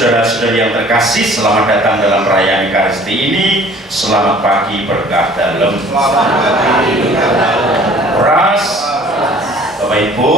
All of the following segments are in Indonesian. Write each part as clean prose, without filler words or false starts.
Saudara-saudari yang terkasih, selamat datang dalam perayaan Ekaristi ini. Selamat pagi berkah dalam. Ras, Bapak Ibu,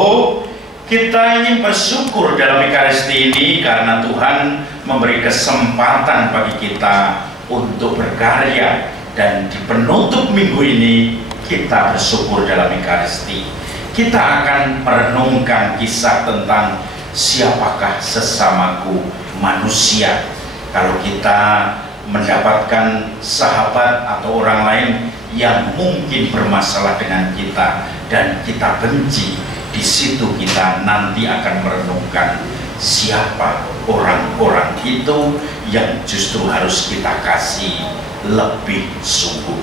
kita ingin bersyukur dalam Ekaristi ini karena Tuhan memberi kesempatan bagi kita untuk berkarya, dan di penutup minggu ini kita bersyukur dalam Ekaristi. Kita akan merenungkan kisah tentang siapakah sesamaku manusia. Kalau kita mendapatkan sahabat atau orang lain yang mungkin bermasalah dengan kita dan kita benci, di situ kita nanti akan merenungkan siapa orang-orang itu yang justru harus kita kasih lebih sungguh.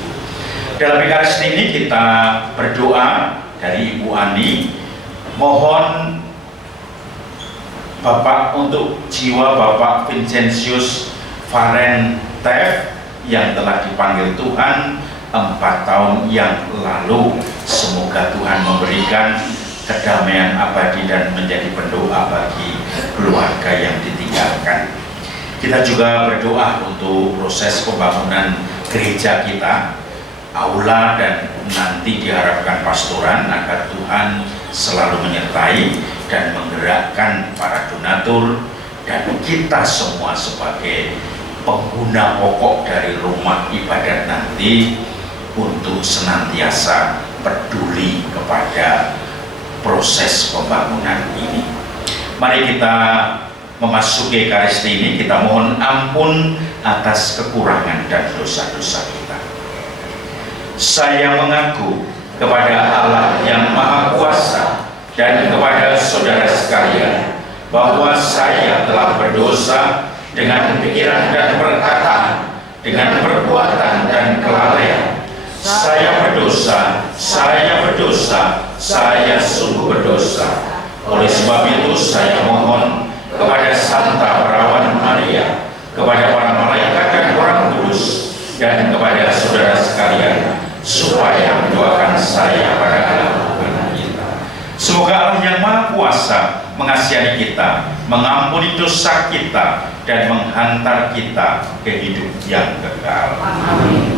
Dalam Ekaristi ini kita berdoa dari Ibu Ani, mohon Bapak untuk jiwa Bapak Vincentius Farentev yang telah dipanggil Tuhan 4 tahun yang lalu. Semoga Tuhan memberikan kedamaian abadi dan menjadi pendoa bagi keluarga yang ditinggalkan. Kita juga berdoa untuk proses pembangunan gereja kita, aula, dan nanti diharapkan pastoran, agar Tuhan selalu menyertai dan menggerakkan para donatur dan kita semua sebagai pengguna pokok dari rumah ibadat nanti untuk senantiasa peduli kepada proses pembangunan ini. Mari kita memasuki Ekaristi ini, kita mohon ampun atas kekurangan dan dosa-dosa kita. Saya mengaku kepada Allah yang Maha Kuasa dan kepada saudara sekalian bahwa saya telah berdosa dengan pikiran dan perkataan, dengan perbuatan dan kelalaian. Saya berdosa, saya sungguh berdosa. Oleh sebab itu saya mohon kepada Santa Perawan Maria, kepada para malaikat dan orang kudus, dan kepada saudara sekalian, supaya mendoakan saya pada Allah Tuhan kita. Semoga Allah yang Maha Kuasa mengasihi kita, mengampuni dosa kita, dan menghantar kita ke hidup yang kekal. Amin.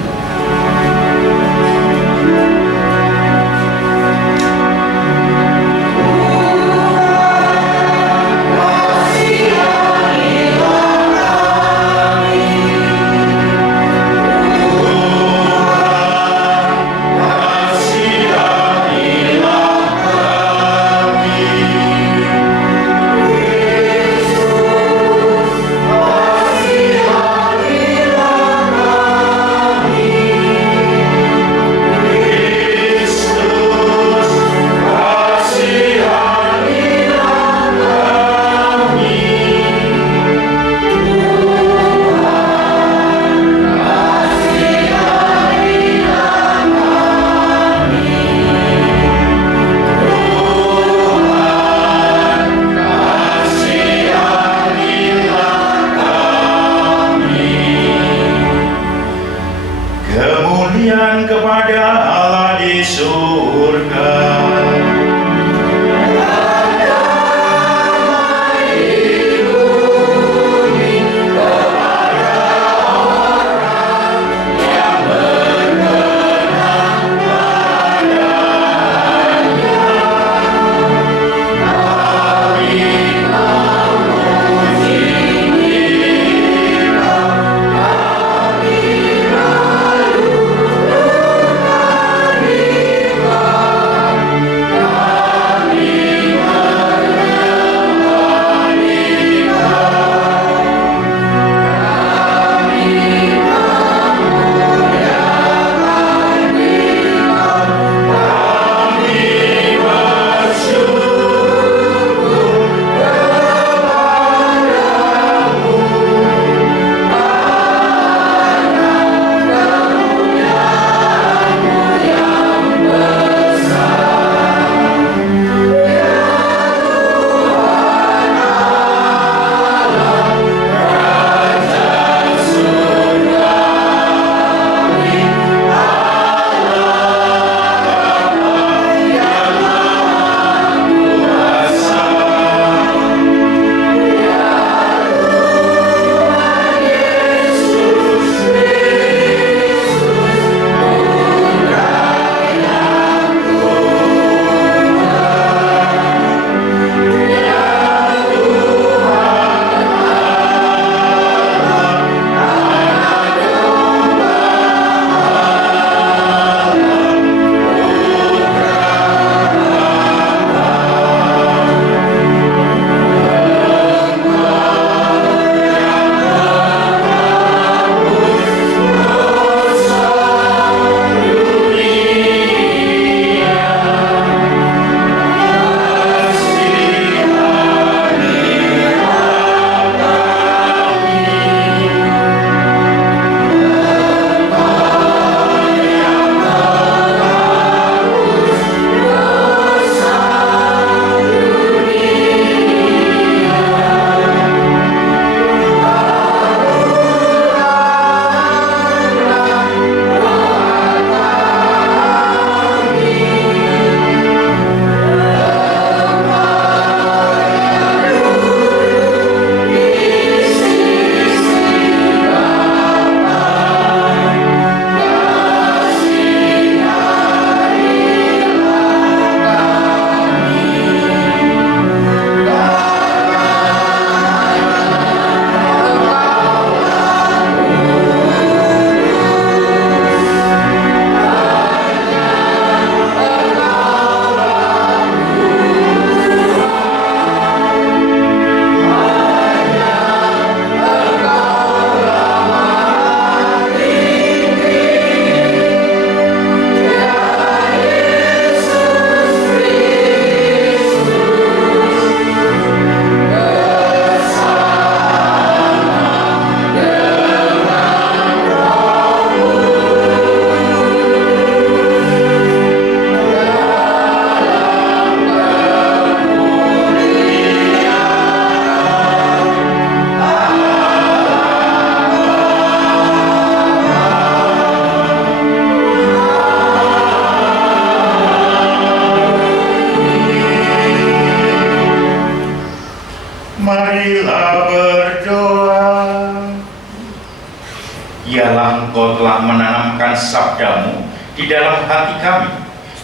Dialah Engkau telah menanamkan sabdamu di dalam hati kami,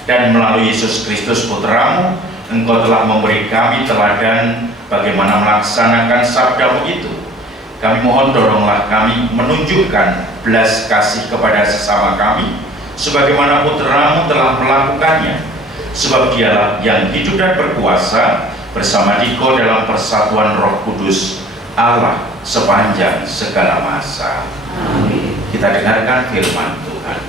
dan melalui Yesus Kristus Putramu, Engkau telah memberi kami teladan bagaimana melaksanakan sabdamu itu. Kami mohon tolonglah kami menunjukkan belas kasih kepada sesama kami, sebagaimana Putramu telah melakukannya, sebab Dialah yang hidup dan berkuasa bersama Dikau dalam persatuan Roh Kudus Allah sepanjang segala masa. Amin. Kita dengarkan firman Tuhan.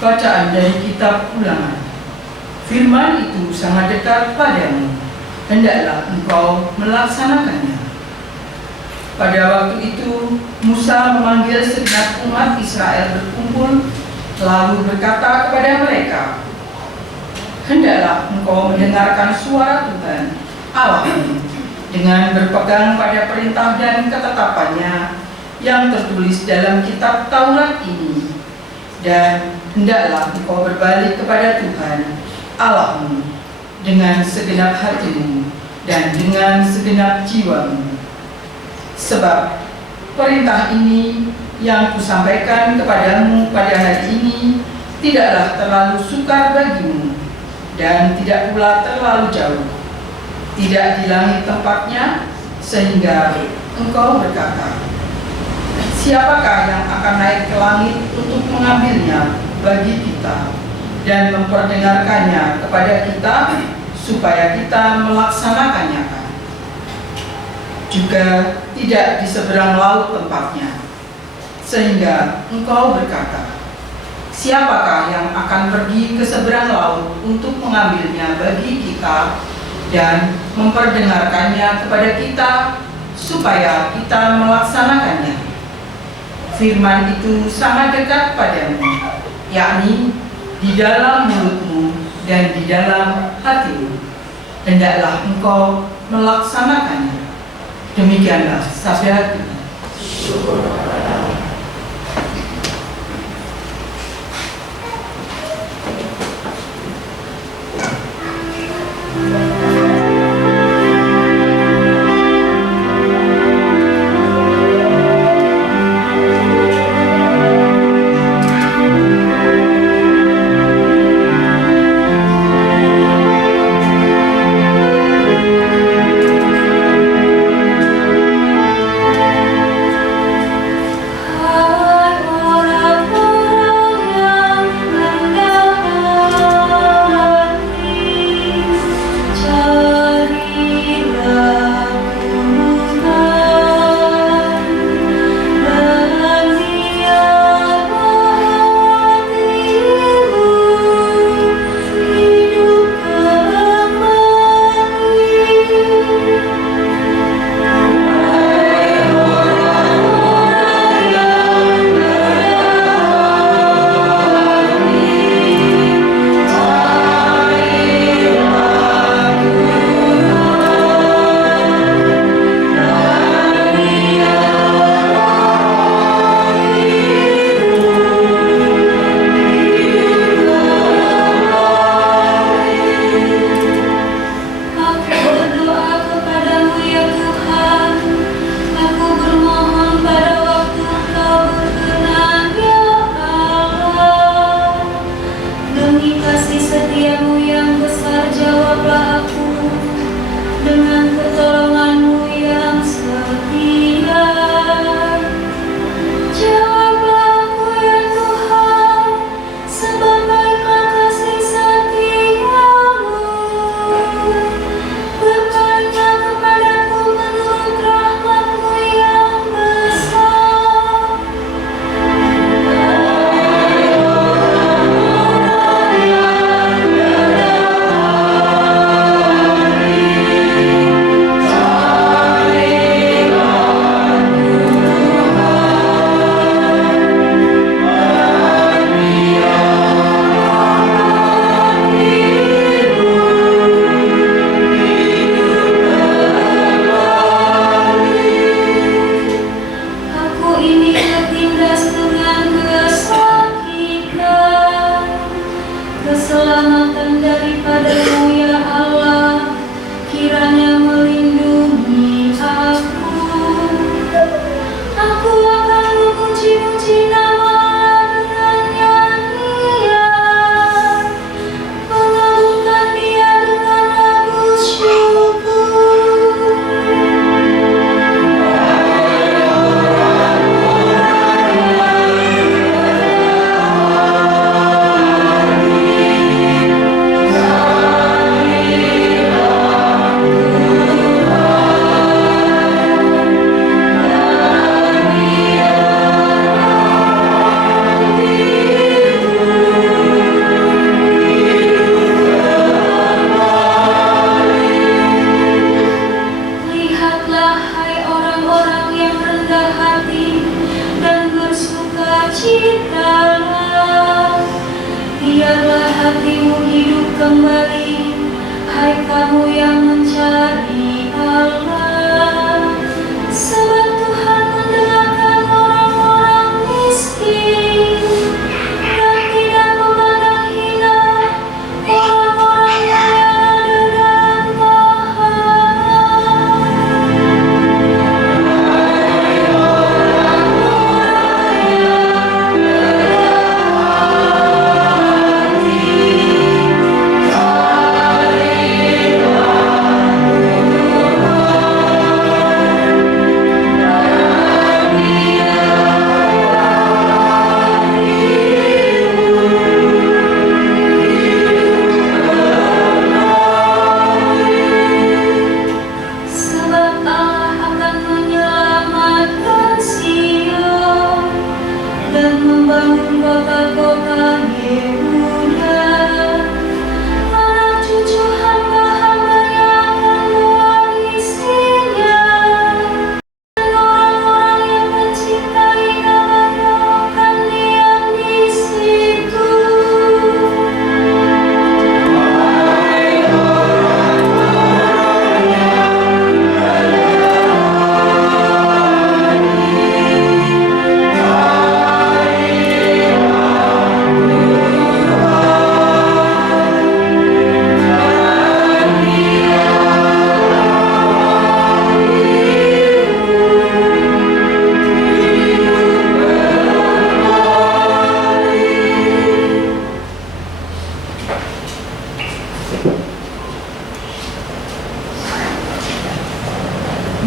Bacaan dari kitab Ulangan. Firman itu sangat dekat padamu, hendaklah engkau melaksanakannya. Pada waktu itu Musa memanggil segenap umat Israel berkumpul, lalu berkata kepada mereka, hendaklah engkau mendengarkan suara Tuhan Allahmu dengan berpegang pada perintah dan ketetapannya yang tertulis dalam kitab Taurat ini, dan hendaklah engkau berbalik kepada Tuhan Allahmu dengan segenap hatimu dan dengan segenap jiwamu. Sebab perintah ini yang kusampaikan kepadamu pada hari ini tidaklah terlalu sukar bagimu, dan tidak pula terlalu jauh, tidak di langit tempatnya, sehingga engkau berkata, siapakah yang akan naik ke langit untuk mengambilnya bagi kita dan memperdengarkannya kepada kita, supaya kita melaksanakannya? Juga tidak di seberang laut tempatnya, sehingga engkau berkata, siapakah yang akan pergi ke seberang laut untuk mengambilnya bagi kita dan memperdengarkannya kepada kita, supaya kita melaksanakannya? Firman itu sangat dekat padamu, yakni di dalam mulutmu dan di dalam hatimu, hendaklah engkau melaksanakannya. Demikianlah sabda Tuhan. Syukur kepadamu. keselamatan daripada-Mu ya Allah, kiranya melindungi aku. Aku akan memuji-muji nama dengan nyanyian, mengagungkan Dia dengan lagu syukur. Lihatlah hai orang-orang yang rendah hati dan bersukacitalah. Biarlah hatimu hidup kembali, hai kamu yang mencari Allah. Sebab Tuhan mendengarkan orang-orang miskin dan tidak memandang hina orang-orang yang ada dan paham. Sebab Allah akan menyelamatkan Sion dan membangun kota-kota Yehuda. Anak cucu hamba-hambanya akan mewarisinya, dan orang-orang yang mencintai nama-Nya akan diam di situ.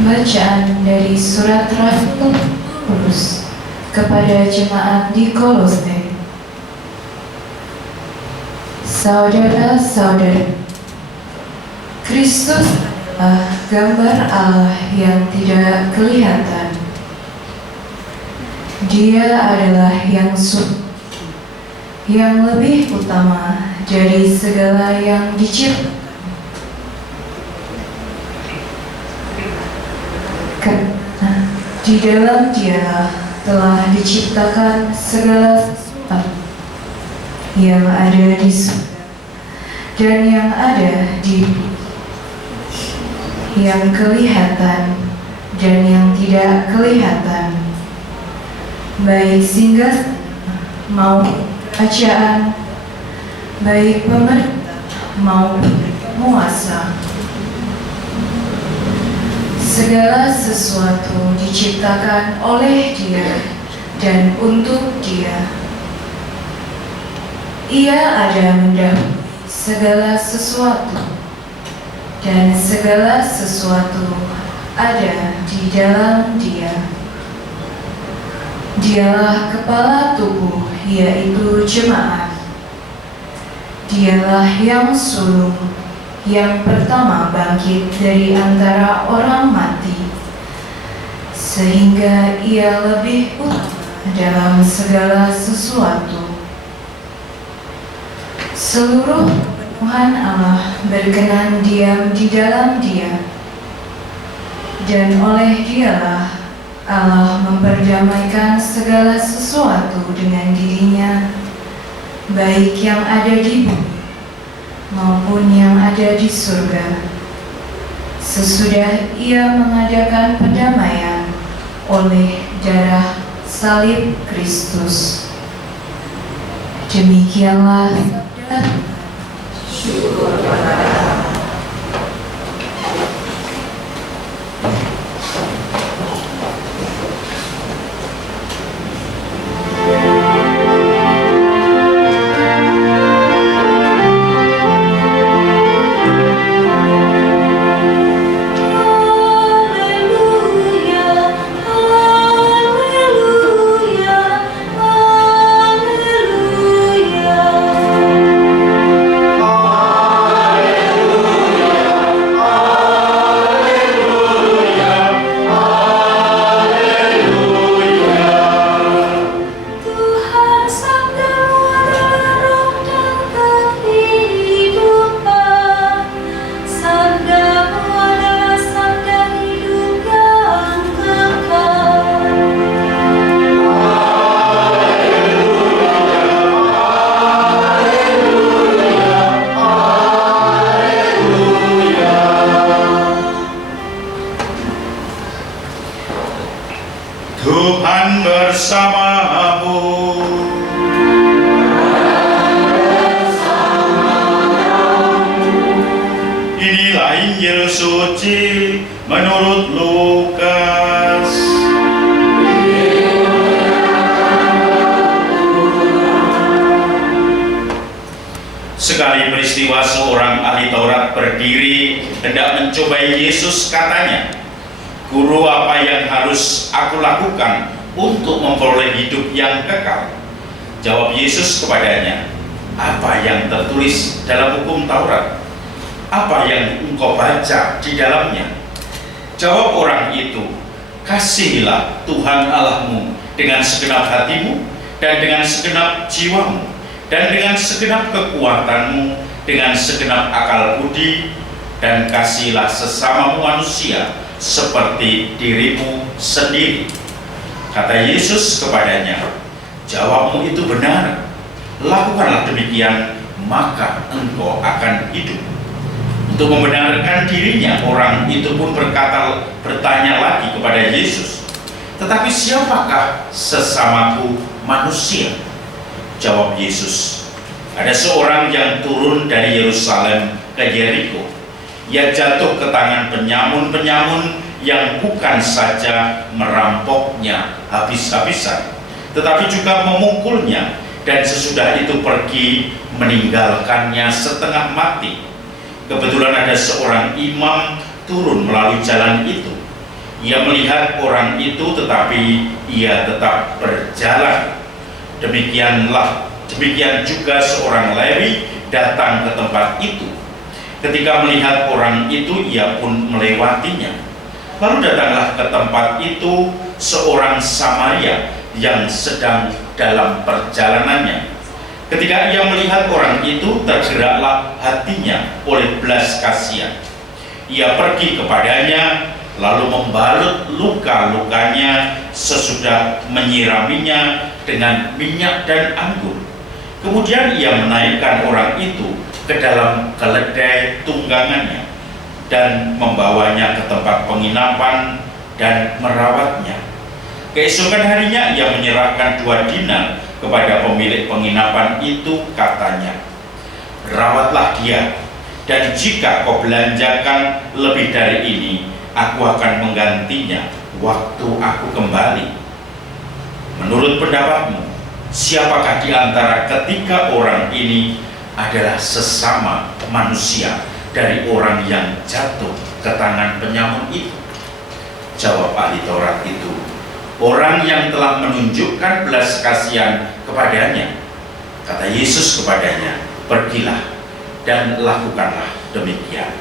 Bacaan dari surat Rasul Paulus kepada jemaat di Kolose. Saudara-saudara, Kristus adalah gambar Allah yang tidak kelihatan. Dia adalah yang yang lebih utama dari segala yang diciptakan. Karena di dalam Dia telah diciptakan segala sesuatu yang ada di surga dan yang ada di bumi, yang kelihatan dan yang tidak kelihatan, baik singgah maupun kerajaan, baik pemerintah maupun penguasa. Segala sesuatu diciptakan oleh Dia dan untuk Dia. Ia ada mendahului segala sesuatu, dan segala sesuatu ada di dalam Dia. Dialah kepala tubuh, yaitu jemaat. Dialah yang sulung, yang pertama bangkit dari antara orang mati, sehingga Ia lebih utama dalam segala sesuatu. Seluruh Tuhan Allah berkenan diam di dalam Dia, dan oleh Dialah Allah memperdamaikan segala sesuatu dengan dirinya, baik yang ada di bumi maupun yang ada di surga, sesudah Ia mengadakan pendamaian oleh darah salib Kristus. Demikianlah sabda Tuhan. syukur kepada Tuhan bersamamu. Inilah Injil suci menurut Lukas. Sekali peristiwa seorang ahli Taurat berdiri hendak mencobai Yesus, katanya, "Guru, apa yang harus aku lakukan untuk memperoleh hidup yang kekal?" Jawab Yesus kepadanya, "Apa yang tertulis dalam hukum Taurat? Apa yang engkau baca di dalamnya?" Jawab orang itu, "Kasihilah Tuhan Allahmu dengan segenap hatimu, dan dengan segenap jiwamu, dan dengan segenap kekuatanmu, dengan segenap akal budi, dan kasihilah sesamamu manusia seperti dirimu sendiri." Kata Yesus kepadanya, "Jawabmu itu benar. Lakukanlah demikian, maka engkau akan hidup." Untuk membenarkan dirinya, orang itu pun bertanya lagi kepada Yesus, "Tetapi siapakah sesamaku manusia?" Jawab Yesus, "Ada seorang yang turun dari Yerusalem ke Yeriko. Ia jatuh ke tangan penyamun-penyamun yang bukan saja merampoknya habis-habisan, tetapi juga memukulnya, dan sesudah itu pergi meninggalkannya setengah mati. Kebetulan ada seorang imam turun melalui jalan itu. Ia melihat orang itu, tetapi ia tetap berjalan. Demikian juga seorang Lewi datang ke tempat itu. Ketika melihat orang itu, ia pun melewatinya. Lalu datanglah ke tempat itu seorang Samaria yang sedang dalam perjalanannya. Ketika ia melihat orang itu, tergeraklah hatinya oleh belas kasihan. Ia pergi kepadanya, lalu membalut luka-lukanya, sesudah menyiraminya dengan minyak dan anggur. Kemudian ia menaikkan orang itu ke dalam keledai tunggangannya dan membawanya ke tempat penginapan dan merawatnya. Keesokan harinya ia menyerahkan 2 dinar kepada pemilik penginapan itu, katanya, "Rawatlah dia, dan jika kau belanjakan lebih dari ini, aku akan menggantinya waktu aku kembali." Menurut pendapatmu, siapakah di antara ketiga orang ini adalah sesama manusia dari orang yang jatuh ke tangan penyamun itu? Jawab ahli Taurat itu, "Orang yang telah menunjukkan belas kasihan kepadanya." Kata Yesus kepadanya, "Pergilah dan lakukanlah demikian."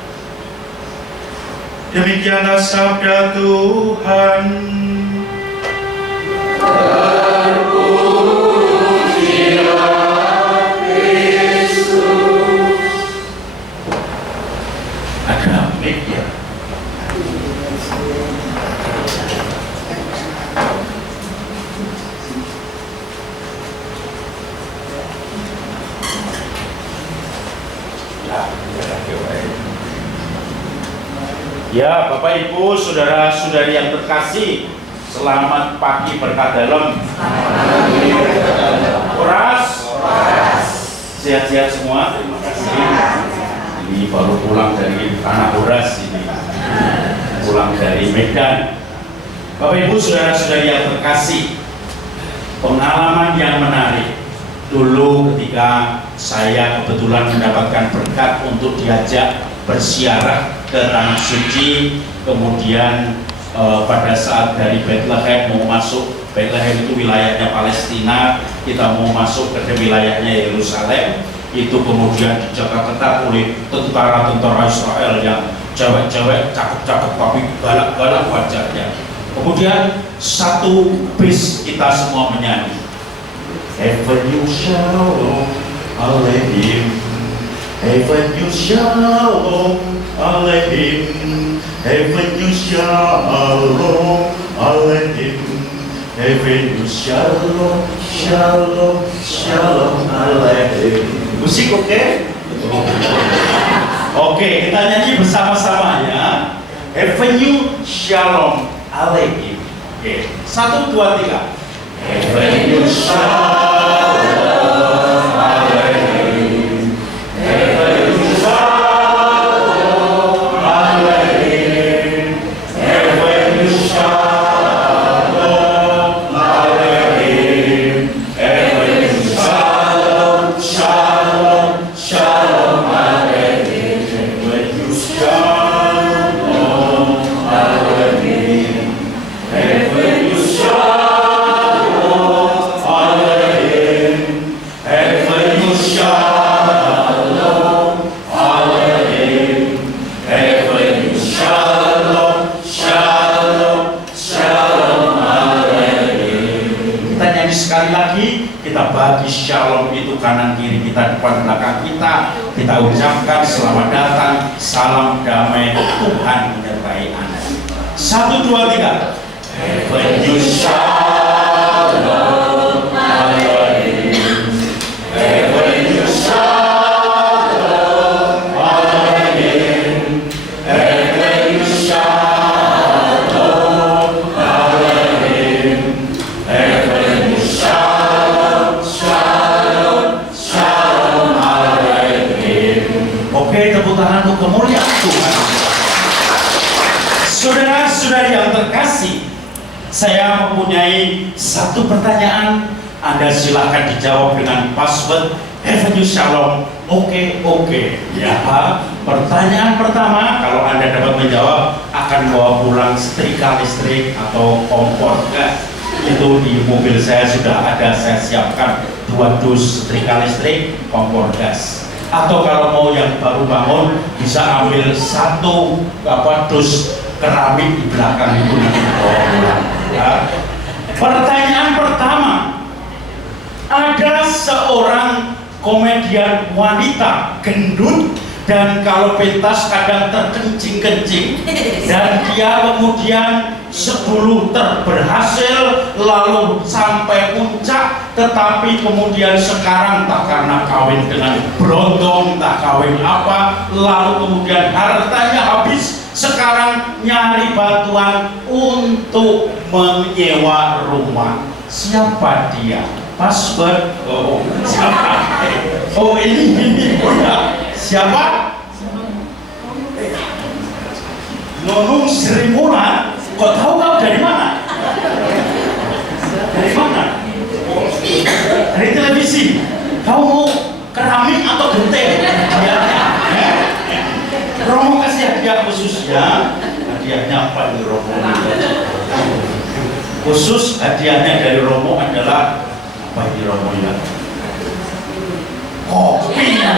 Demikianlah sabda Tuhan. Terpujilah Kristus. Ada media. Ya, Bapak Ibu, saudara-saudari yang terkasih, selamat pagi berkat dalam. Oras. Sehat-sehat semua, terima kasih. baru pulang dari Tanah Horas ini, pulang dari Medan. Bapak Ibu saudara-saudari yang terkasih, pengalaman yang menarik dulu ketika saya kebetulan mendapatkan berkat untuk diajak bersiarah ke Tanah Suci, kemudian pada saat dari Bethlehem mau masuk, Bethlehem itu wilayahnya Palestina, kita mau masuk ke wilayahnya Yerusalem, itu kemudian dijaga ketat oleh tentara-tentara Israel yang cewek-cewek cakep-cakep tapi galak-galak wajahnya. Kemudian satu bis kita semua menyanyi, Heaven you shalom aleihim, Heaven you shalom aleihim, Heaven you shalom aleihim, Heaven you shalom shalom shalom aleihim. Musik oke? Oke, kita nyanyi bersama-sama ya. Heaven you shalom aleihim. Oke, 1, 2, 3. Heaven you shalom aleihim, Heaven you shalom aleihim, Heaven you shalom aleihim, Heaven you shalom shalom shalom aleihim, Heaven you shalom aleihim, Heaven you shalom. Sekali lagi kita bagi shalom itu kanan kiri kita, depan belakang kita ucapkan selamat datang, salam damai, Tuhan menyertai Anda. 1, 2, 3. Heaven you shalom aleihim, Heaven you shalom aleihim, Heaven you shalom aleihim, Heaven you shalom shalom shalom aleihim. Oke, tepuk tangan untuk kemuliaan Tuhan. Saudara-saudari yang terkasih, saya mempunyai satu pertanyaan. Anda silakan dijawab dengan password Heaven you shalom. Oke. Ya, pertanyaan pertama, kalau Anda dapat menjawab, akan bawa pulang setrika listrik atau kompor gas. Itu di mobil saya sudah ada, saya siapkan 2 dus setrika listrik, kompor gas. Atau kalau mau yang baru bangun, bisa ambil 1 dus keramik di belakang itu nanti bawa pulang. Ya. Pertanyaan pertama, ada seorang komedian wanita gendut dan kalau pentas kadang terkencing-kencing, dan dia kemudian sebelum berhasil lalu sampai puncak, tetapi kemudian sekarang tak karena kawin dengan berondong, tak kawin apa, lalu kemudian hartanya habis, sekarang nyari bantuan untuk menyewa rumah. Siapa dia? Password. Siapa? Ini. Siapa? Nunung Sri Mulat. Kok tahu kau dari mana? Dari mana? Dari televisi. Kau mau keramik atau genteng? Romo kasih hadiah khusus ya. Hadiahnya apa ini Romo? Khusus hadiahnya dari Romo adalah apa ini Romo ya? Kopi ya.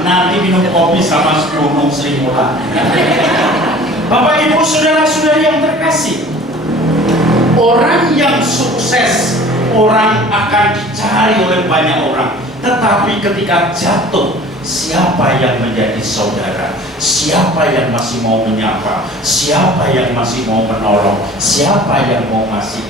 Nanti minum kopi sama Nunung Sri Mulat. Bapak Ibu saudara-saudari yang terkasih, orang yang sukses, orang akan dicari oleh banyak orang, tetapi ketika jatuh, siapa yang menjadi saudara? Siapa yang masih mau menyapa? Siapa yang masih mau menolong? Siapa yang mau masih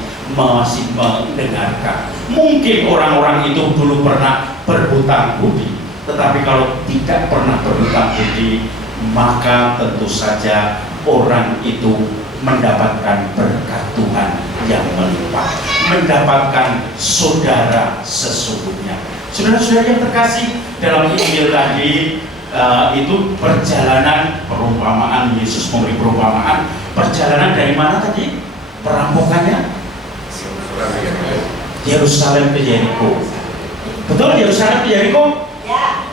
mendengarkan? Mungkin orang-orang itu dulu pernah berhutang budi, tetapi kalau tidak pernah berhutang budi, maka tentu saja orang itu mendapatkan berkat Tuhan yang melimpah, mendapatkan saudara sesungguhnya. Saudara-saudara yang terkasih, dalam Injil tadi itu perjalanan perumpamaan. Yesus memberi perumpamaan perjalanan dari mana tadi perampokannya? Yerusalem ke Yeriko. Betul, Yerusalem ke Yeriko? Ya.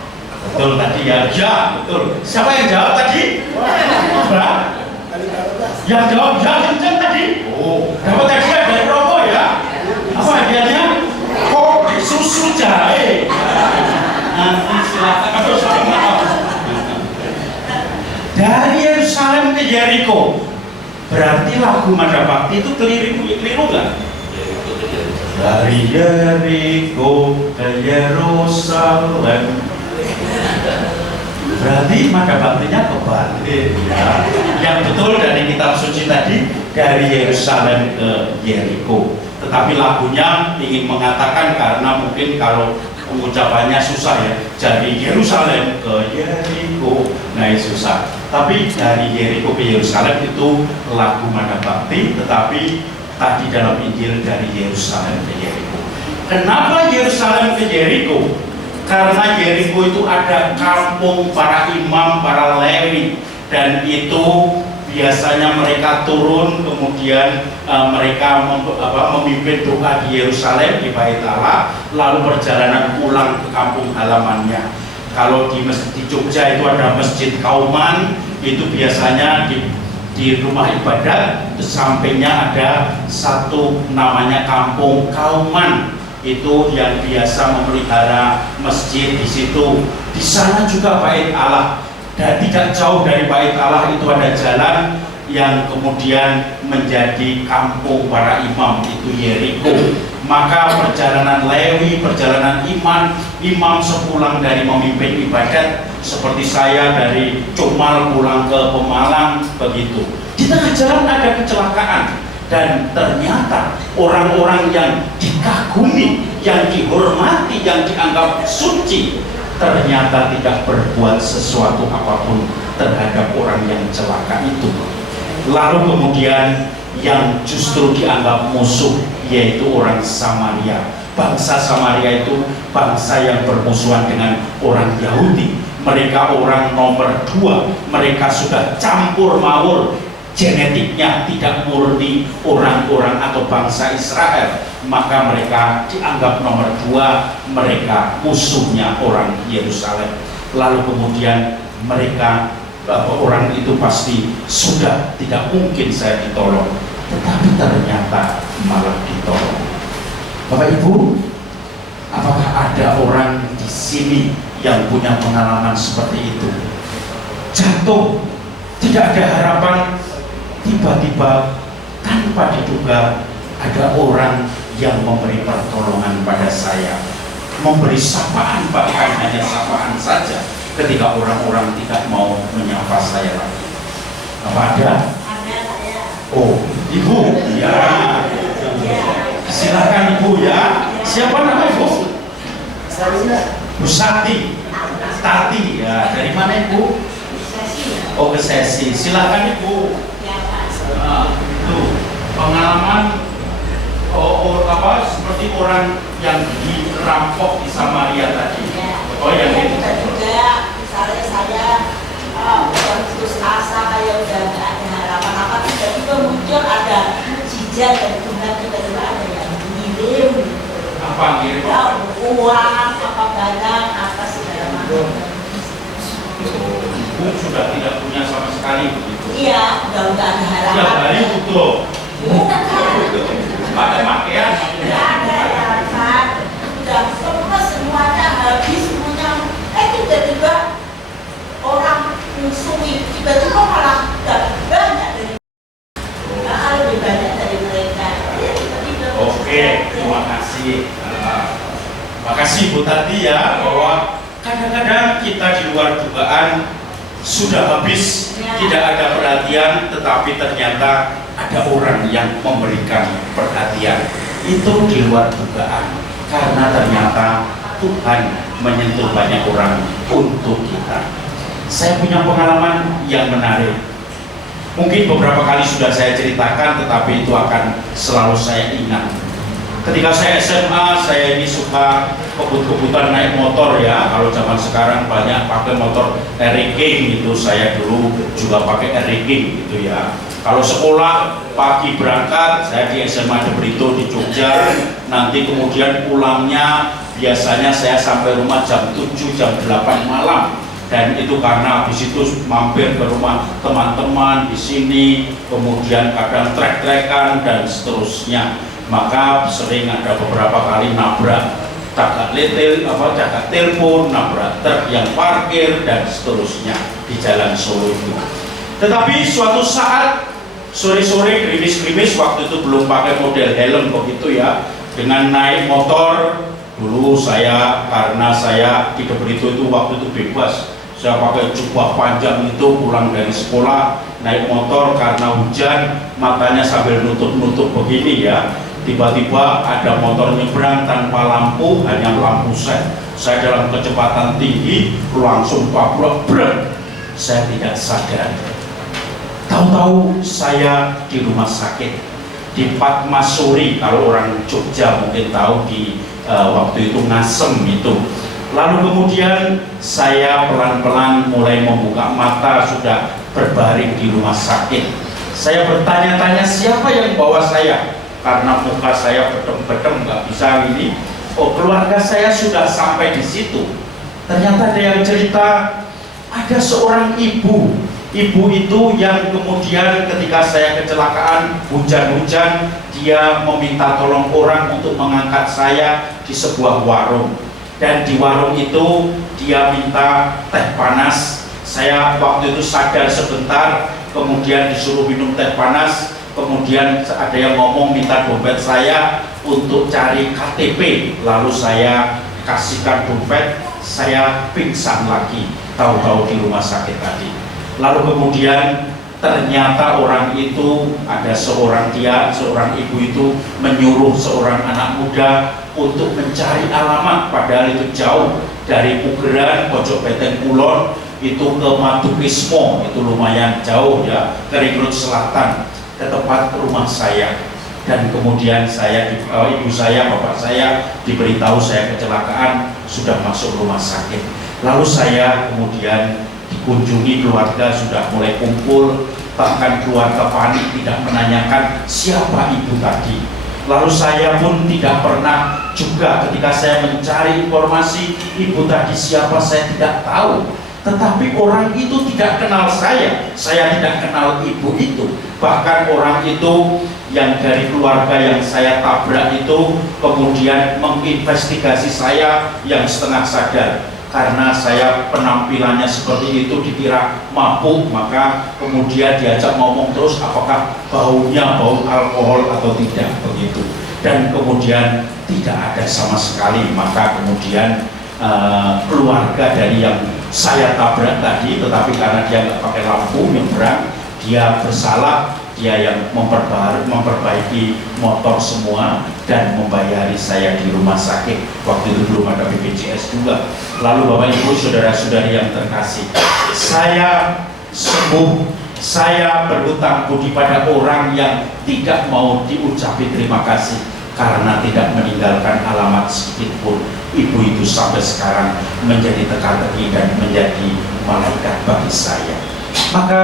Betul tadi ya, ya betul. Siapa yang jawab tadi? Yang jawab ya kenceng tadi. Oh, dapat hadiah dari Romo ya. Apa hadiahnya? Kopi susu jahe. Nanti silakan terus maaf. Dari Yerusalem ke Yeriko. Berarti lagu Mada Bakti itu keliru nggak? Dari Yeriko ke Yerusalem. Berarti Mada Baktinya kebalik ya. Yang betul dari kitab suci tadi dari Yerusalem ke Yeriko. Tetapi lagunya ingin mengatakan, karena mungkin kalau pengucapannya susah ya, dari Yerusalem ke Yeriko, nah susah. Tapi dari Yeriko ke Yerusalem itu lagu Mada Bakti, tetapi tadi dalam Injil dari Yerusalem ke Yeriko. Kenapa Yerusalem ke Yeriko? Karena Yeriko itu ada kampung para imam, para Lewi, dan itu biasanya mereka turun, kemudian mereka memimpin doa di Yerusalem, di Bait Allah, lalu perjalanan pulang ke kampung halamannya. Kalau di Jogja itu ada Masjid Kauman, itu biasanya di rumah ibadat, sampingnya ada satu namanya Kampung Kauman, itu yang biasa memelihara masjid di situ. Di sana juga Bait Allah. Dan tidak jauh dari Bait Allah itu ada jalan yang kemudian menjadi kampung para imam, itu Yeriko. Maka perjalanan Lewi, perjalanan imam sepulang dari memimpin ibadat, seperti saya dari Comal pulang ke Pemalang, begitu. Di tengah jalan ada kecelakaan, dan ternyata orang-orang yang dikagumi, yang dihormati, yang dianggap suci, ternyata tidak berbuat sesuatu apapun terhadap orang yang celaka itu. Lalu kemudian yang justru dianggap musuh, yaitu orang Samaria. Bangsa Samaria itu bangsa yang bermusuhan dengan orang Yahudi. Mereka orang nomor 2, mereka sudah campur maur, genetiknya tidak murni orang-orang atau bangsa Israel, maka mereka dianggap nomor 2, mereka musuhnya orang Yerusalem. Lalu kemudian mereka, orang itu pasti sudah tidak mungkin saya ditolong, tetapi ternyata malah ditolong. Bapak Ibu, apakah ada orang di sini yang punya pengalaman seperti itu? Jatuh, tidak ada harapan, tiba-tiba tanpa diduga ada orang yang memberi pertolongan pada saya, memberi sapaan, bahkan hanya sapaan saja ketika orang-orang tidak mau menyapa saya lagi. Apa ada? Oh, Ibu, ya. Silakan Ibu ya. Siapa nama Ibu? Bu Sati. Tati ya. Dari mana Ibu? Oh, ke Sesi. Silakan Ibu. Itu pengalaman seperti orang yang dirampok di Samaria tadi. Oh, yang itu juga misalnya saya putus asa, kayak udah nggak ada harapan apa, tiba-tiba muncul ada mukjizat dan Tuhan, tiba-tiba ada yang ngirim apa ngirim? ya, uang apa barang apa segala macam. Ibu sudah tidak punya sama sekali begitu. Iya, udah nggak ada harapan. Tiap hari butuh. Ada pakaian. Nggak ada harapan. Udah semuanya habis, semuanya. Tiba-tiba orang musuhi, tiba-tiba malah banyak dari lebih banyak dari mereka. Oke, terima kasih. Makasih Bu Tati ya, bahwa kadang-kadang kita di luar dugaan sudah habis, tidak ada perhatian, tetapi ternyata ada orang yang memberikan perhatian. Itu di luar dugaan, karena ternyata Tuhan menyentuh banyak orang untuk kita. Saya punya pengalaman yang menarik. Mungkin beberapa kali sudah saya ceritakan, tetapi itu akan selalu saya ingat. Ketika saya SMA, saya ini suka kebut-kebutan naik motor ya. Kalau zaman sekarang banyak pakai motor Harley gitu, saya dulu juga pakai Harley gitu ya. Kalau sekolah pagi berangkat, saya di SMA De Brito di Jogja, nanti kemudian pulangnya biasanya saya sampai rumah jam 7, jam 8 malam. Dan itu karena habis itu mampir ke rumah teman-teman di sini, kemudian kadang trek-trekan dan seterusnya. Maka sering ada beberapa kali nabrak jaga telepon, nabrak truk yang parkir dan seterusnya di jalan Solo itu. Tetapi suatu saat sore-sore gerimis-gerimis, waktu itu belum pakai model helm begitu ya, dengan naik motor. Dulu saya, karena saya di De Brito itu waktu itu bebas, saya pakai jubah panjang itu pulang dari sekolah, naik motor karena hujan, matanya sambil nutup-nutup begini ya. Tiba-tiba ada motor nyebrang tanpa lampu, hanya lampu sen. Saya dalam kecepatan tinggi langsung tabrak, brek. Saya tidak sadar. Tahu-tahu saya di rumah sakit di Padmasuri, kalau orang Jogja mungkin tahu, di waktu itu Ngasem itu. Lalu kemudian saya pelan-pelan mulai membuka mata, sudah berbaring di rumah sakit. Saya bertanya-tanya siapa yang bawa saya, karena muka saya bedem-bedem nggak bisa ini. Oh, keluarga saya sudah sampai di situ. Ternyata ada yang cerita, ada seorang ibu itu yang kemudian ketika saya kecelakaan hujan-hujan, dia meminta tolong orang untuk mengangkat saya di sebuah warung. Dan di warung itu dia minta teh panas. Saya waktu itu sadar sebentar, kemudian disuruh minum teh panas. Kemudian ada yang ngomong minta dompet saya untuk cari KTP, lalu saya kasihkan dompet, saya pingsan lagi, tahu-tahu di rumah sakit tadi. Lalu kemudian ternyata orang itu, ada seorang ibu itu menyuruh seorang anak muda untuk mencari alamat, padahal itu jauh dari Pugeran, Pojok Beteng Kulon itu ke Matukismo, itu lumayan jauh ya, ke Ringrut Selatan, ke tempat rumah saya. Dan kemudian ibu saya, bapak saya diberitahu saya kecelakaan, sudah masuk rumah sakit. Lalu saya kemudian dikunjungi keluarga, sudah mulai kumpul, bahkan keluarga panik, tidak menanyakan siapa ibu tadi. Lalu saya pun tidak pernah juga, ketika saya mencari informasi ibu tadi siapa, saya tidak tahu. Tetapi orang itu tidak kenal saya tidak kenal ibu itu. Bahkan orang itu yang dari keluarga yang saya tabrak itu kemudian menginvestigasi saya yang setengah sadar. Karena saya penampilannya seperti itu dikira mabuk, maka kemudian diajak ngomong terus apakah baunya bau alkohol atau tidak begitu. Dan kemudian tidak ada sama sekali, maka kemudian keluarga dari yang saya tabrak tadi, tetapi karena dia nggak pakai lampu nyebrang, dia bersalah, dia yang memperbaiki motor semua dan membayari saya di rumah sakit. Waktu itu belum ada BPJS juga. Lalu Bapak Ibu saudara-saudari yang terkasih, saya sembuh, saya berhutang budi pada orang yang tidak mau diucapi terima kasih karena tidak meninggalkan alamat sedikit pun. Ibu itu sampai sekarang menjadi teka-teki dan menjadi malaikat bagi saya. Maka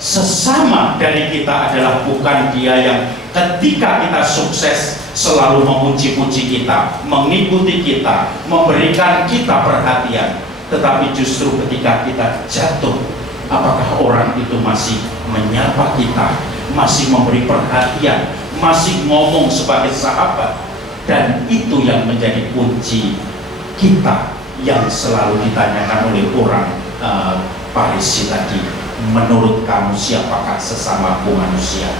sesama dari kita adalah bukan dia yang ketika kita sukses selalu memuji-puji kita, mengikuti kita, memberikan kita perhatian, tetapi justru ketika kita jatuh, apakah orang itu masih menyapa kita, masih memberi perhatian, masih ngomong sebagai sahabat. Dan itu yang menjadi kunci kita yang selalu ditanyakan oleh orang Farisi tadi, menurut kamu siapakah sesamaku manusia?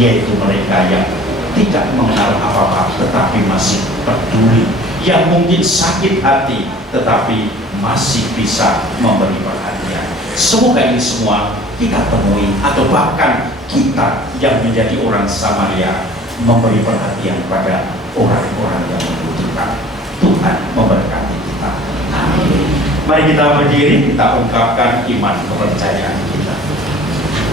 Yaitu mereka yang tidak mengenal apa-apa tetapi masih peduli, yang mungkin sakit hati tetapi masih bisa memberi perhatian. Semoga ini semua kita temui, atau bahkan kita yang menjadi orang Samaria memberi perhatian pada orang-orang yang membutuhkan. Tuhan memberkati kita. Amin. Mari kita berdiri, kita ungkapkan iman kepercayaan kita.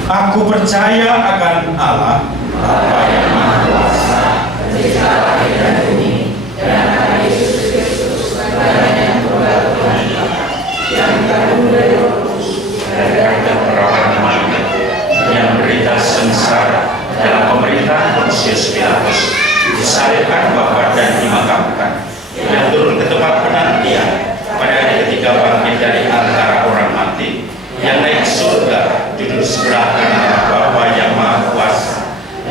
Aku percaya akan Allah, Bapa yang Maha Kuasa, yang berita sengsara dalam pemerintahan Pontius Pilatus, disalibkan, wafat dan dimakamkan, dan turun ke tempat penantian pada hari ketiga bangkit dari antara orang mati, yang naik surga duduk sebelah kanan Bapa yang Maha Kuasa,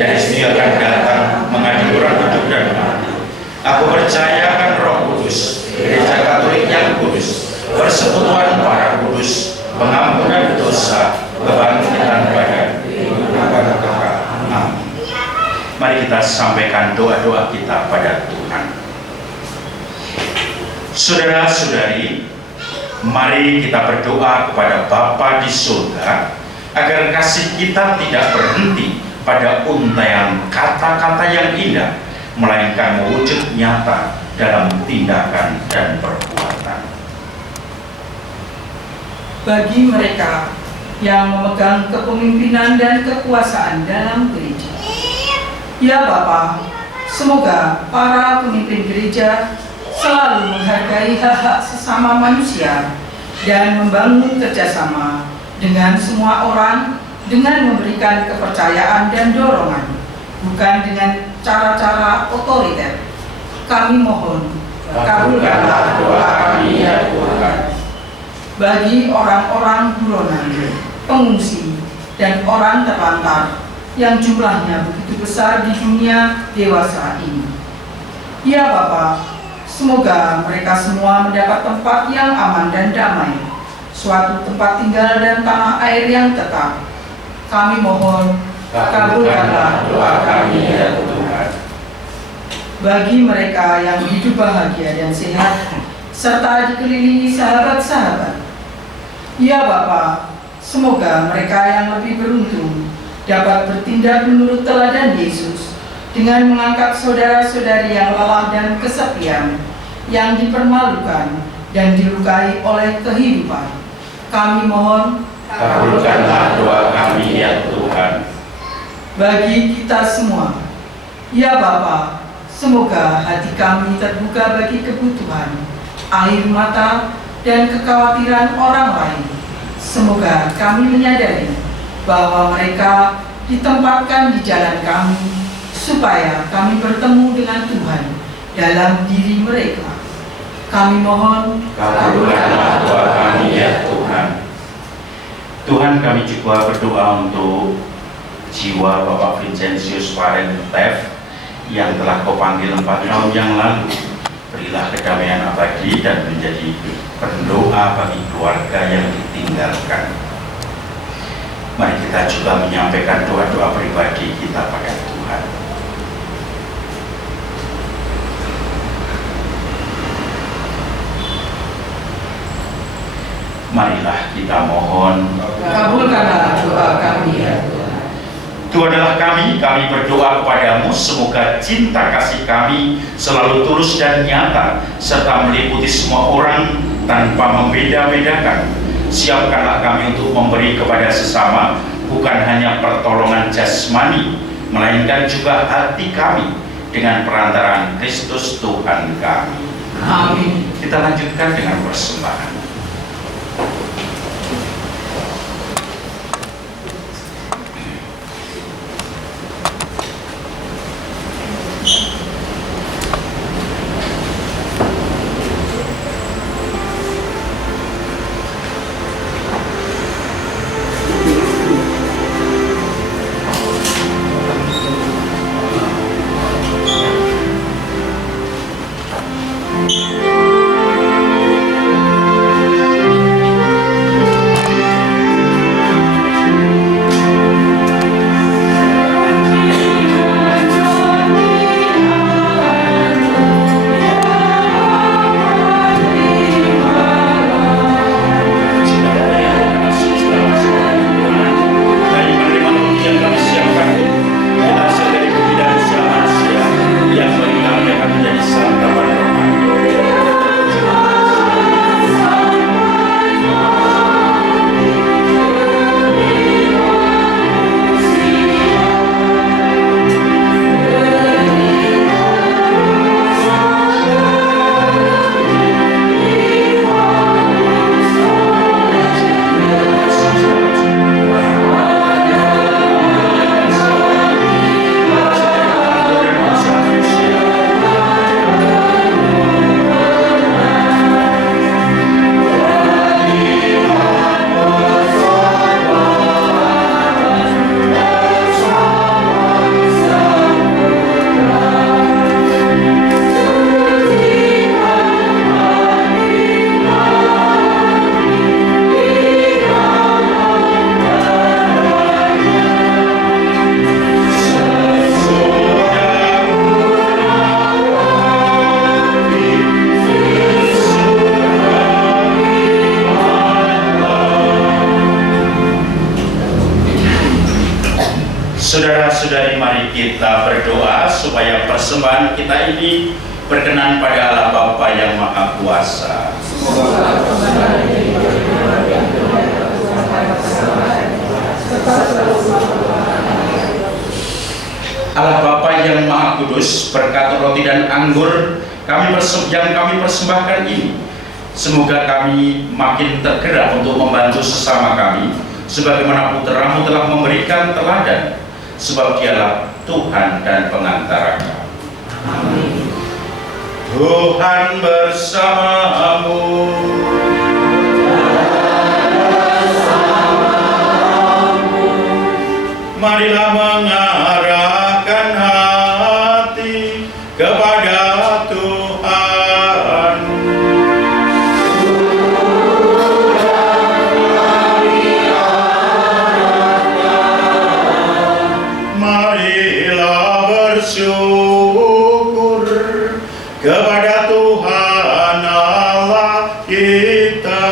dan Dia akan datang mengadili orang hidup dan mati. Aku percaya akan Roh Kudus, Gereja Katolik yang kudus, persekutuan para kudus, pengampunan dosa, kebangkitan badan, kepada kekal. Amin. Mari kita sampaikan doa-doa kita pada Tuhan. Saudara-saudari, mari kita berdoa kepada Bapa di surga agar kasih kita tidak berhenti pada untaian kata-kata yang indah, melainkan mewujud nyata dalam tindakan dan perbuatan. Bagi mereka yang memegang kepemimpinan dan kekuasaan dalam gereja, ya Bapa, semoga para pemimpin gereja selalu menghargai hak-hak sesama manusia dan membangun kerjasama dengan semua orang dengan memberikan kepercayaan dan dorongan, bukan dengan cara-cara otoriter. Kami mohon, kabulkanlah doa kami ya Tuhan. Bagi orang-orang buronan, pengungsi, dan orang terlantar yang jumlahnya begitu besar di dunia dewasa ini, ya Bapa, semoga mereka semua mendapat tempat yang aman dan damai, suatu tempat tinggal dan tanah air yang tetap. Kami mohon, kabulkanlah doa kami ya Tuhan. Bagi mereka yang hidup bahagia dan sehat, serta dikelilingi sahabat-sahabat, ya Bapa, semoga mereka yang lebih beruntung dapat bertindak menurut teladan Yesus dengan mengangkat saudara-saudari yang lelah dan kesepian, yang dipermalukan dan dilukai oleh kehidupan. Kami mohon, kabulkanlah doa kami ya Tuhan. bagi kita semua, ya Bapa, semoga hati kami terbuka bagi kebutuhan, air mata, dan kekhawatiran orang lain. Semoga kami menyadari bahwa mereka ditempatkan di jalan kami, supaya kami bertemu dengan Tuhan dalam diri mereka. Kami mohon, kabulkanlah doa kami ya Tuhan. Tuhan, kami juga berdoa untuk jiwa Bapak Vincentius Faren Teff yang telah Kau panggil 4 tahun yang lalu. Berilah kedamaian abadi dan menjadi pendoa bagi keluarga yang ditinggalkan. Mari kita juga menyampaikan doa-doa pribadi kita pada Tuhan. Marilah kita mohon, kabulkanlah doa kami ya Tuhan. Tuhan adalah kami berdoa kepadamu, semoga cinta kasih kami selalu tulus dan nyata, serta meliputi semua orang tanpa membeda-bedakan. Siapkanlah kami untuk memberi kepada sesama, bukan hanya pertolongan jasmani, melainkan juga hati kami dengan perantaraan Kristus Tuhan kami. Amin. Kita lanjutkan dengan persembahan. kita ini berkenan pada Allah Bapa yang Maha Kuasa. Allah Bapa yang Maha Kudus, berkat roti dan anggur yang kami persembahkan ini, semoga kami makin tergerak untuk membantu sesama kami, sebagaimana putra-Mu telah memberikan teladan, sebab Dialah Tuhan dan pengantara kami. Amin. Tuhan bersamamu. Marilah mengarahkan hati kepada Tuhan. Marilah bersyukur kepada Tuhan Allah kita.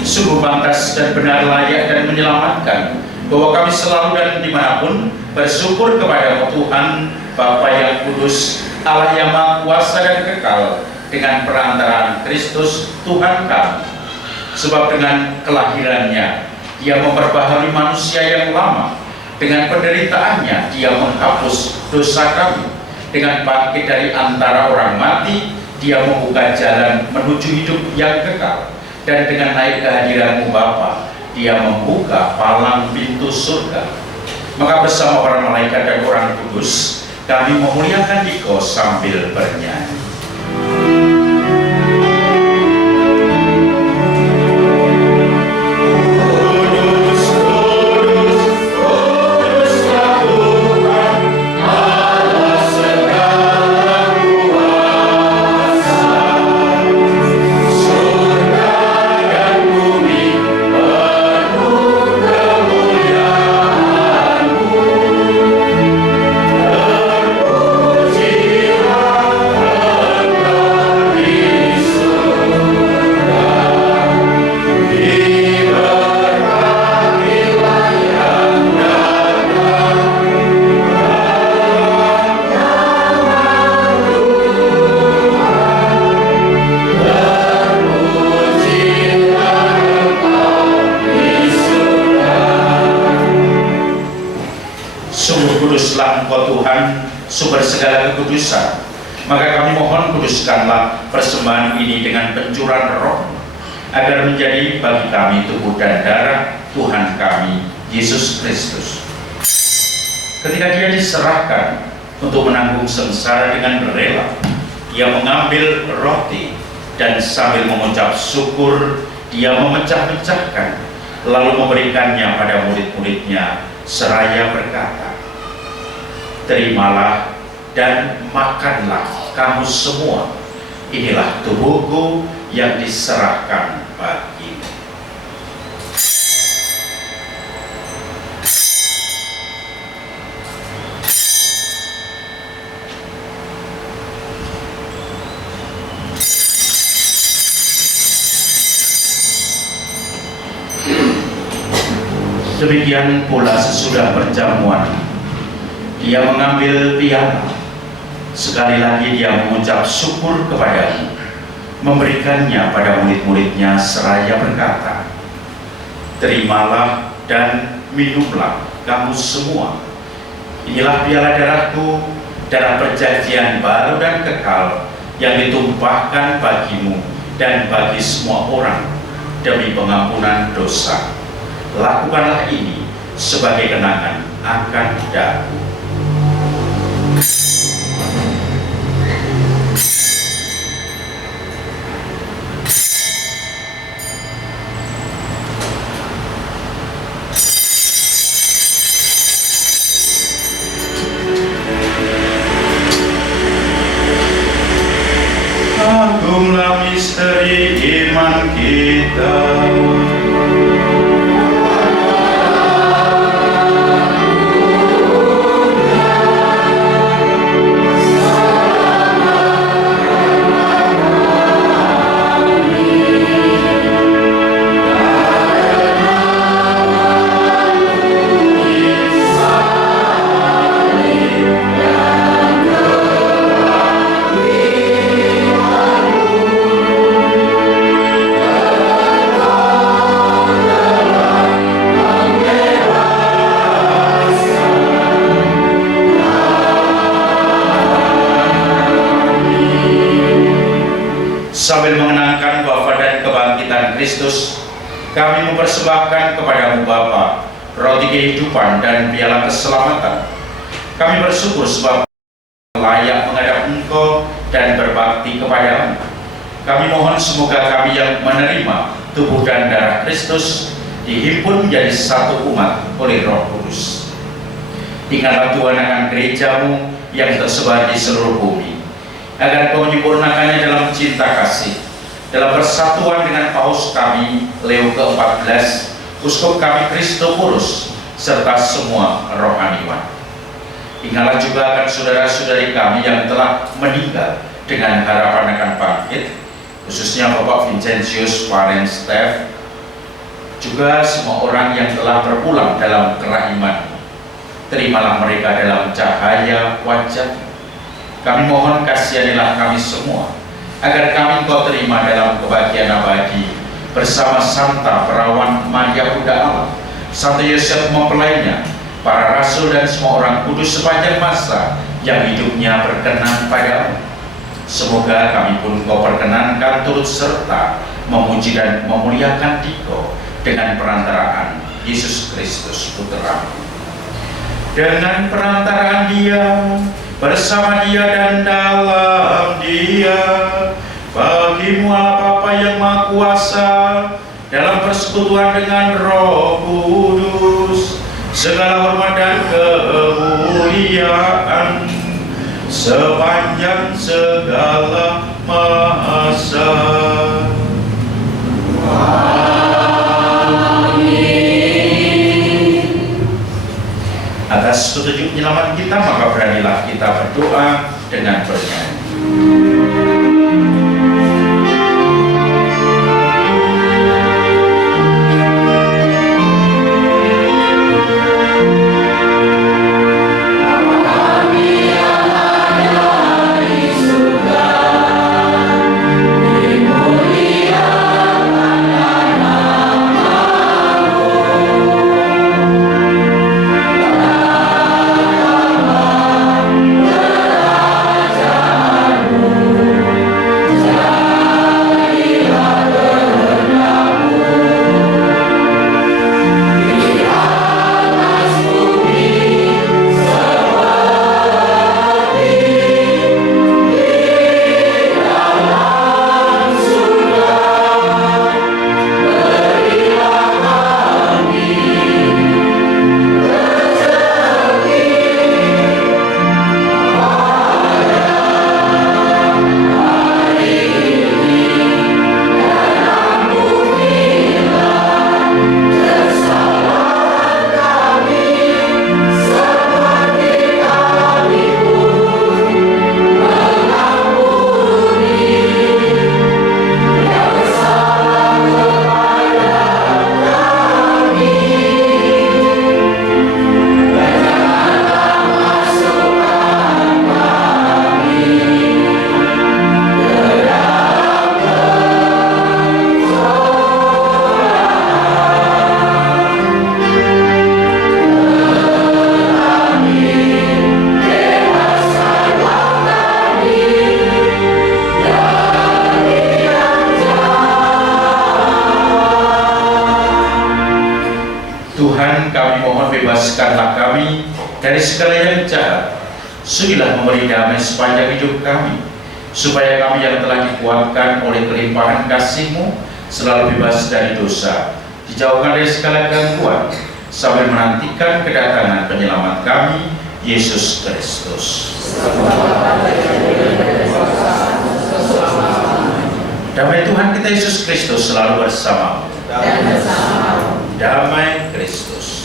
Sungguh pantas dan benar, layak dan menyelamatkan bahwa kami selalu dan dimanapun bersyukur kepada Tuhan Bapa yang kudus, Allah yang Maha Kuasa dan kekal, dengan perantaraan Kristus Tuhan kami. Sebab dengan kelahirannya Dia memperbaharui manusia yang lama, dengan penderitaannya Dia menghapus dosa kami, dengan bangkit dari antara orang mati Dia membuka jalan menuju hidup yang kekal, dan dengan naik ke hadirat-Mu Bapa Dia membuka palang pintu surga. Maka bersama para malaikat dan orang kudus kami memuliakan Dikau sambil bernyanyi. Kuduslah Engkau Tuhan, sumber segala kekudusan. Maka kami mohon, kuduskanlah persembahan ini dengan pencurahan Roh, agar menjadi bagi kami tubuh dan darah Tuhan kami Yesus Kristus. Ketika Dia diserahkan untuk menanggung sengsara dengan rela, Dia mengambil roti dan sambil mengucap syukur Dia memecah-mecahkan, lalu memberikannya pada murid-muridnya seraya berkata, "Terimalah dan makanlah kamu semua, inilah tubuhku yang diserahkan bagimu." Demikian pula sesudah perjamuan, Dia mengambil piala. Sekali lagi Dia mengucap syukur kepada-Mu, memberikannya pada murid-muridnya seraya berkata, "Terimalah dan minumlah kamu semua, inilah piala darahku, darah perjanjian baru dan kekal, yang ditumpahkan bagimu dan bagi semua orang demi pengampunan dosa. Lakukanlah ini sebagai kenangan akan daku." Agunglah misteri iman kita. Amin. kebangkitan Kristus, kami mempersembahkan kepadamu Bapa roti kehidupan dan piala keselamatan. Kami bersyukur sebab layak menghadap Engkau dan berbakti kepadamu. Kami mohon semoga kami yang menerima tubuh dan darah Kristus dihimpun menjadi satu umat oleh Roh Kudus. Ingatlah Tuhan akan gerejamu yang tersebar di seluruh bumi, agar Kau menyempurnakannya dalam cinta kasih, dalam persatuan dengan Paus kami Leo ke-14, Uskup kami Kristoforus, serta semua rohaniwan. Ingatlah juga akan saudara-saudari kami yang telah meninggal dengan harapan akan bangkit, khususnya Bapak Vincentius Faren Stef, juga semua orang yang telah berpulang dalam kerahiman. Terimalah mereka dalam cahaya wajah. Kami mohon kasihanilah kami semua, agar kami Kau terima dalam kebahagiaan abadi bersama Santa Perawan Maria Bunda Allah, Santo Yosef mempelainya, para rasul dan semua orang kudus sepanjang masa yang hidupnya berkenan padamu. Semoga kami pun Kau perkenankan turut serta memuji dan memuliakan Dikau dengan perantaraan Yesus Kristus Putra-Mu. Dengan perantaraan Dia, bersama Dia dan dalam Dia, bagi-Mu Allah Bapa yang Maha Kuasa, dalam persekutuan dengan Roh Kudus, segala hormat dan kemuliaan sepanjang segala masa. Atas petunjuk penyelamat kita, maka beranilah kita berdoa dengan bernyanyi. bebaskanlah kami dari segala yang jahat. Sudilah memberi damai sepanjang hidup kami, supaya kami yang telah dikuatkan oleh kelimpahan kasih-Mu selalu bebas dari dosa, dijauhkan dari segala gangguan, sambil menantikan kedatangan penyelamat kami, Yesus Kristus. Damai Tuhan kita Yesus Kristus selalu bersamamu. Damai Kristus.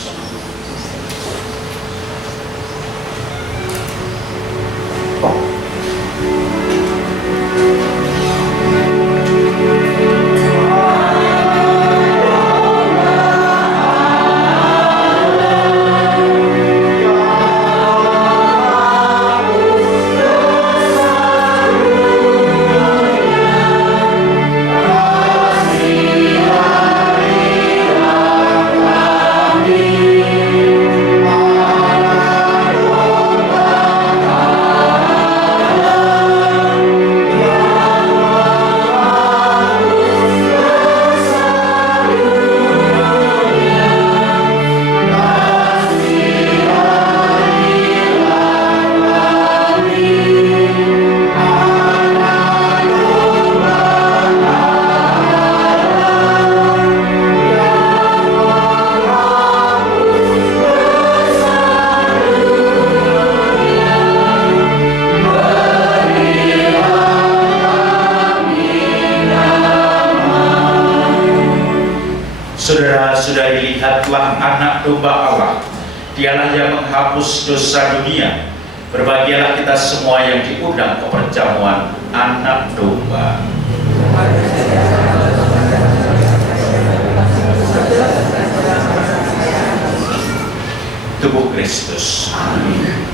Amin. Saudara-saudari, lihatlah anak domba Allah. Dialah yang menghapus dosa dunia. Berbahagialah kita semua yang diundang ke perjamuan anak domba. Tubuh Kristus. Amin.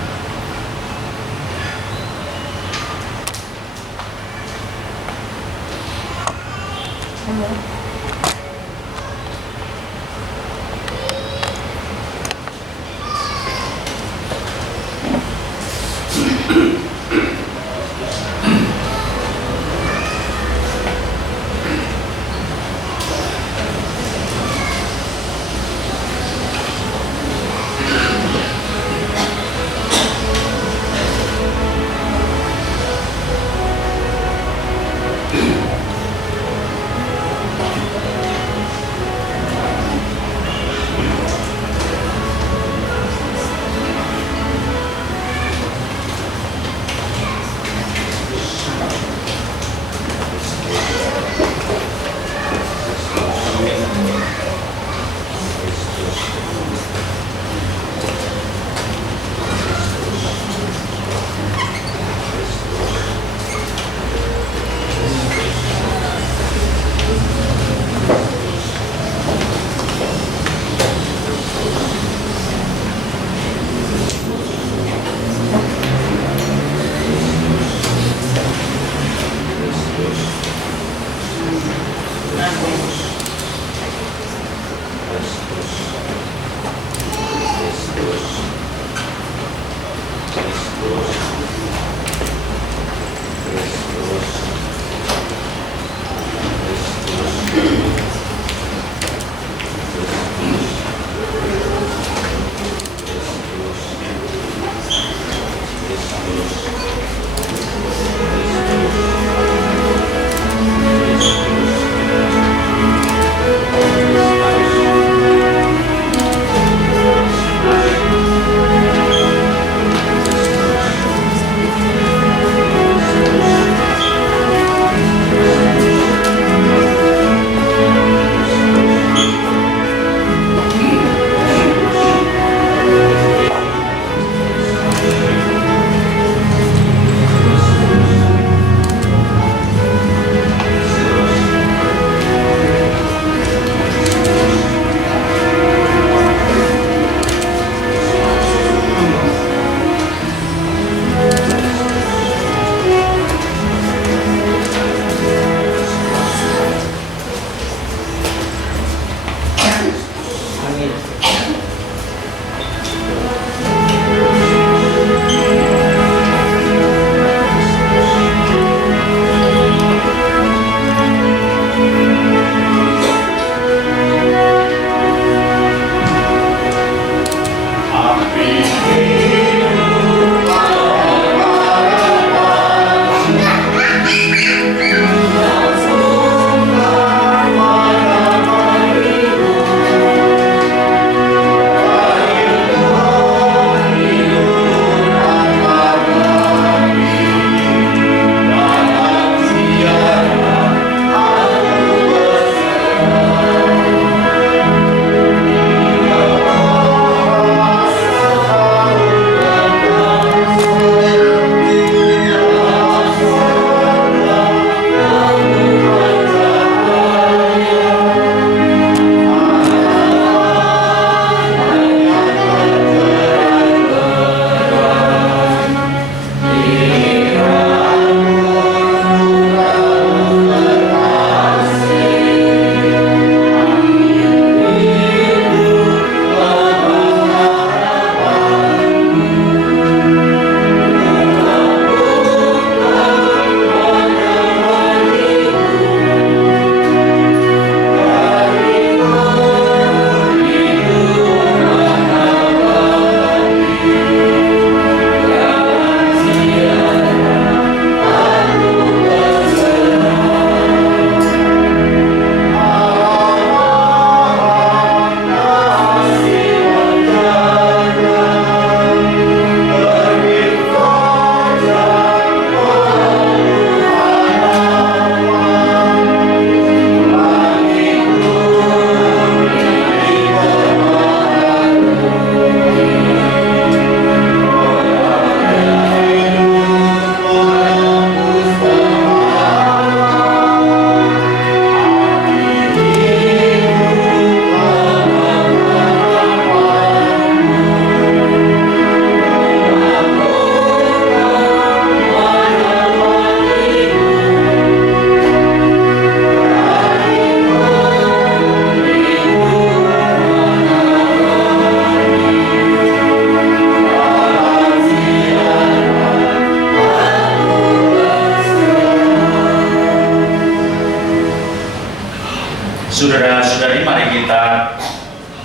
Saudara-saudari, mari kita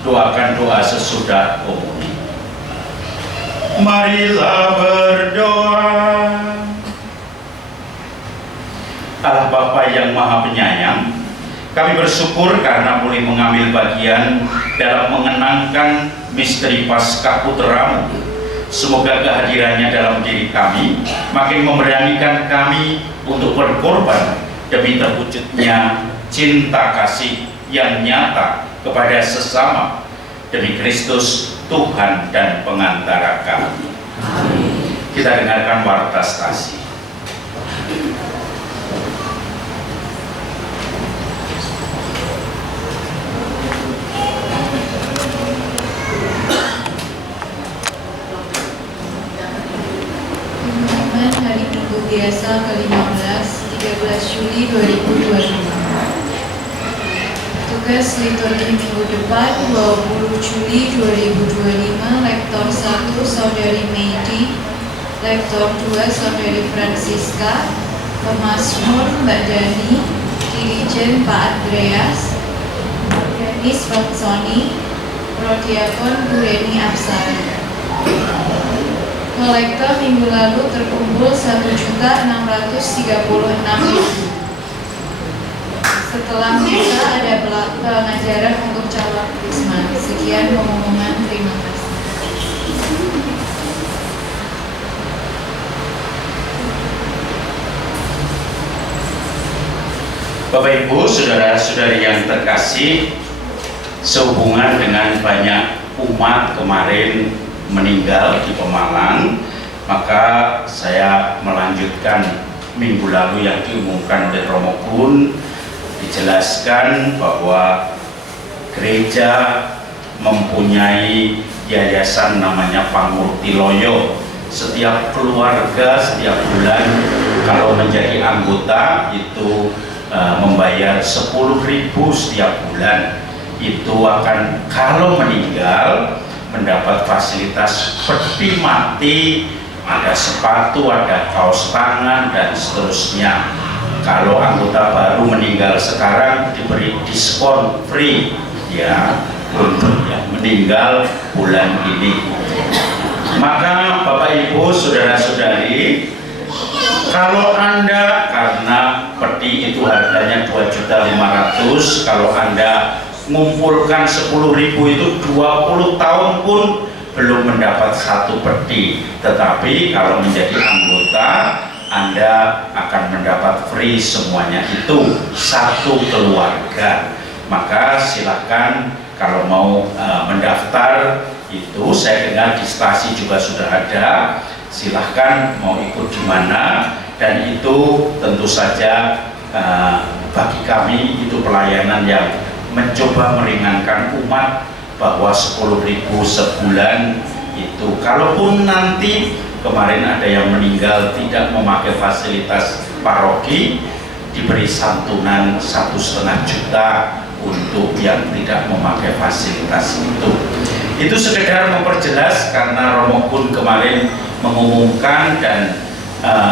doakan doa sesudah komuni. Marilah berdoa. Allah Bapa yang Maha Penyayang, kami bersyukur karena boleh mengambil bagian dalam mengenangkan misteri Paskah Putra-Mu. Semoga kehadirannya dalam diri kami makin memberanikan kami untuk berkorban demi terwujudnya cinta kasih yang nyata kepada sesama demi Kristus Tuhan dan pengantara kami. Kita dengarkan warta stasi. Hari Minggu biasa ke-15, 13 Juli 2025. Tugas liturgi minggu depan 20 Juli 2025, Lektor 1 Saudari Meidi, Lektor 2 Saudari Francisca, Pemazmur Mbak Dani, Dirijen Pak Andreas, Organis Pak Sony, Prodiakon Bu Reni Absari. Kolektor minggu lalu terkumpul 1.636.000. Setelah misa ada pengajaran untuk calon Krisma. Sekian pengumuman, terima kasih. Bapak Ibu, saudara-saudari yang terkasih, sehubungan dengan banyak umat kemarin meninggal di Pemalang, maka saya melanjutkan minggu lalu yang diumumkan oleh Romo Kun. Dijelaskan bahwa gereja mempunyai yayasan namanya Pangurtiloyo. Setiap keluarga setiap bulan kalau menjadi anggota itu membayar 10.000 setiap bulan. Itu akan kalau meninggal mendapat fasilitas peti mati, ada sepatu, ada kaos tangan, dan seterusnya. Kalau anggota baru meninggal sekarang diberi diskon free ya untuk yang meninggal bulan ini. Maka Bapak Ibu, saudara-saudari, kalau Anda, karena peti itu harganya 2.500.000, kalau Anda mengumpulkan 10.000 itu 20 tahun pun belum mendapat satu peti. Tetapi kalau menjadi anggota, Anda akan mendapat free semuanya itu satu keluarga. Maka silakan kalau mau mendaftar, itu saya dengar di stasi juga sudah ada. Silahkan mau ikut di mana, dan itu tentu saja bagi kami itu pelayanan yang mencoba meringankan umat, bahwa 10.000 sebulan itu, kalaupun nanti kemarin ada yang meninggal tidak memakai fasilitas paroki, diberi santunan 1,5 juta untuk yang tidak memakai fasilitas itu. Itu sekedar memperjelas karena Romo Kun kemarin mengumumkan dan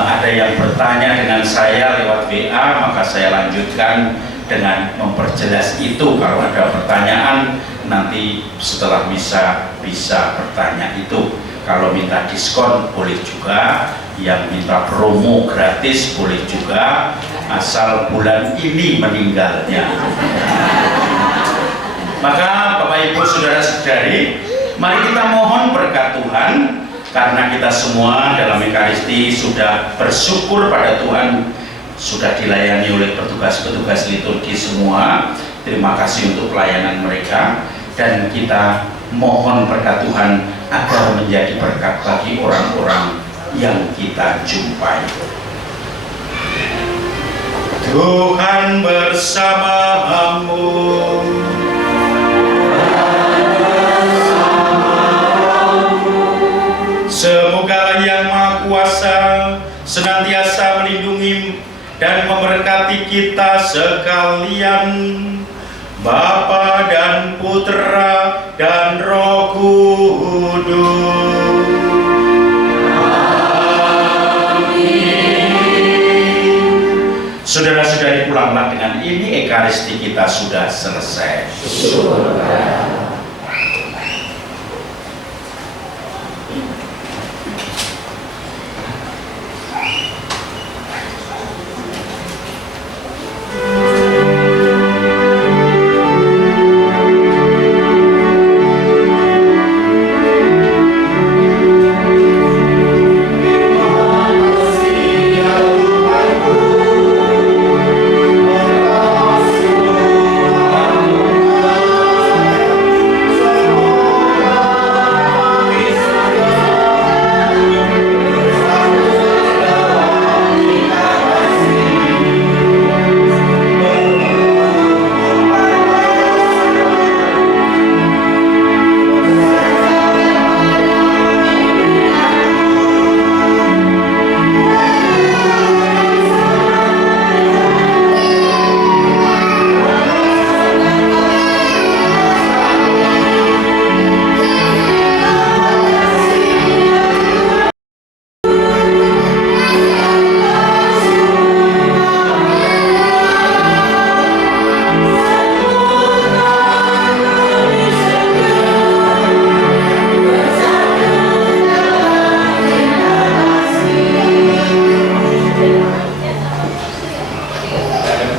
ada yang bertanya dengan saya lewat WA, maka saya lanjutkan dengan memperjelas itu. Kalau ada pertanyaan nanti setelah misa bisa bertanya itu. Kalau minta diskon boleh juga, yang minta promo gratis boleh juga, asal bulan ini meninggalnya. Maka Bapak Ibu saudara-saudari, mari kita mohon berkat Tuhan, karena kita semua dalam Ekaristi sudah bersyukur pada Tuhan, sudah dilayani oleh petugas-petugas liturgi semua. Terima kasih untuk pelayanan mereka, dan kita mohon berkat Tuhan agar menjadi berkat bagi orang-orang yang kita jumpai. Tuhan bersamamu. Semoga Yang Maha Kuasa senantiasa melindungi dan memberkati kita sekalian, Bapa dan Putra dan Roh Kudus. Amin. Saudara-saudari, pulanglah dengan Dengan ini Ekaristi kita sudah selesai. Syukur.